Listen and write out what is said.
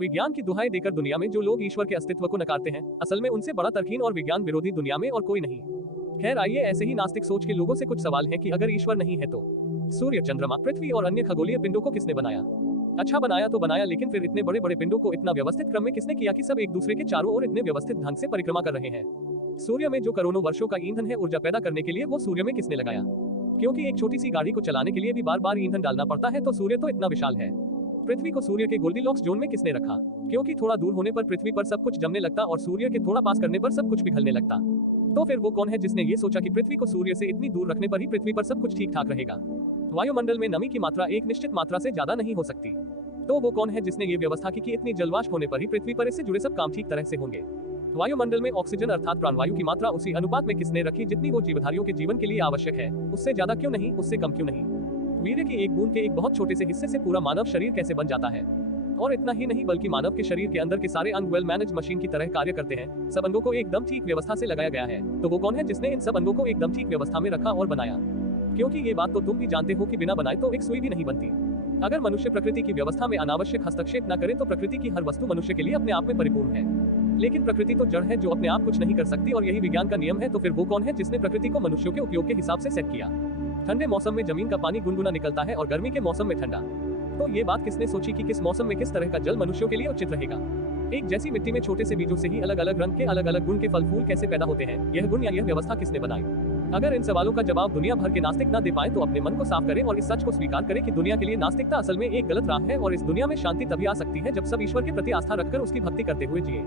विज्ञान की दुहाई देकर दुनिया में जो लोग ईश्वर के अस्तित्व को नकारते हैं, असल में उनसे बड़ा तर्कहीन और विज्ञान विरोधी दुनिया में और कोई नहीं। खैर आइए ऐसे ही नास्तिक सोच के लोगों से कुछ सवाल है कि अगर ईश्वर नहीं है तो सूर्य, चंद्रमा, पृथ्वी और अन्य खगोलीय पिंडों को किसने बनाया? अच्छा बनाया तो बनाया, लेकिन फिर इतने बड़े बड़े पिंडों को इतना व्यवस्थित क्रम में किसने किया कि सब एक दूसरे के चारों ओर इतने व्यवस्थित ढंग से परिक्रमा कर रहे हैं? सूर्य में जो करोड़ों वर्षों का ईंधन है ऊर्जा पैदा करने के लिए, वो सूर्य में किसने लगाया? क्योंकि एक छोटी सी गाड़ी को चलाने के लिए भी बार बार ईंधन डालना पड़ता है, तो सूर्य तो इतना विशाल है। पृथ्वी को सूर्य के गोल्डीलॉक्स जोन में किसने रखा? क्योंकि थोड़ा दूर होने पर पृथ्वी पर सब कुछ जमने लगता और सूर्य के थोड़ा पास करने पर सब कुछ पिघलने लगता। तो फिर वो कौन है जिसने ये सोचा कि पृथ्वी को सूर्य से इतनी दूर रखने पर ही पृथ्वी पर सब कुछ ठीक ठाक रहेगा? वायुमंडल में नमी की मात्रा एक निश्चित मात्रा से ज्यादा नहीं हो सकती। तो वो कौन है जिसने ये व्यवस्था की कि इतनी जलवाष्प होने पर ही पृथ्वी पर इससे जुड़े सब काम ठीक तरह से होंगे? वायुमंडल में ऑक्सीजन अर्थात प्राणवायु की मात्रा उसी अनुपात में किसने रखी जितनी वो जीवधारियों के जीवन के लिए आवश्यक है? उससे ज्यादा क्यों नहीं, उससे कम क्यों नहीं? वीर्य की एक बूंद के एक बहुत छोटे से हिस्से से पूरा मानव शरीर कैसे बन जाता है? और इतना ही नहीं बल्कि मानव के शरीर के अंदर के सारे अंग वेल मैनेज मशीन की तरह कार्य करते हैं। सब अंगों को एकदम ठीक व्यवस्था से लगाया गया है। तो वो कौन है जिसने इन सब अंगों को एकदम ठीक व्यवस्था में रखा और बनाया? क्योंकि ये बात तो तुम भी जानते हो कि बिना बनाए तो एक सुई भी नहीं बनती। अगर मनुष्य प्रकृति की व्यवस्था में अनावश्यक हस्तक्षेप न करे तो प्रकृति की हर वस्तु मनुष्य के लिए अपने आप में परिपूर्ण है। लेकिन प्रकृति तो जड़ है जो अपने आप कुछ नहीं कर सकती, और यही विज्ञान का नियम है। तो फिर वो कौन है जिसने प्रकृति को मनुष्यों के उपयोग के हिसाब से सेट किया? ठंडे मौसम में जमीन का पानी गुनगुना निकलता है और गर्मी के मौसम में ठंडा। तो ये बात किसने सोची कि किस मौसम में किस तरह का जल मनुष्यों के लिए उचित रहेगा? एक जैसी मिट्टी में छोटे से बीजों से ही अलग अलग रंग के अलग अलग गुण के फल फूल कैसे पैदा होते हैं? यह गुण या यह व्यवस्था किसने बनाई? अगर इन सवालों का जवाब दुनिया भर के नास्तिक न दे पाए तो अपने मन को साफ करें और इस सच को स्वीकार करें कि दुनिया के लिए नास्तिकता असल में एक गलत राह है, और इस दुनिया में शांति तभी आ सकती है जब सब ईश्वर के प्रति आस्था रखकर उसकी भक्ति करते हुए जिए।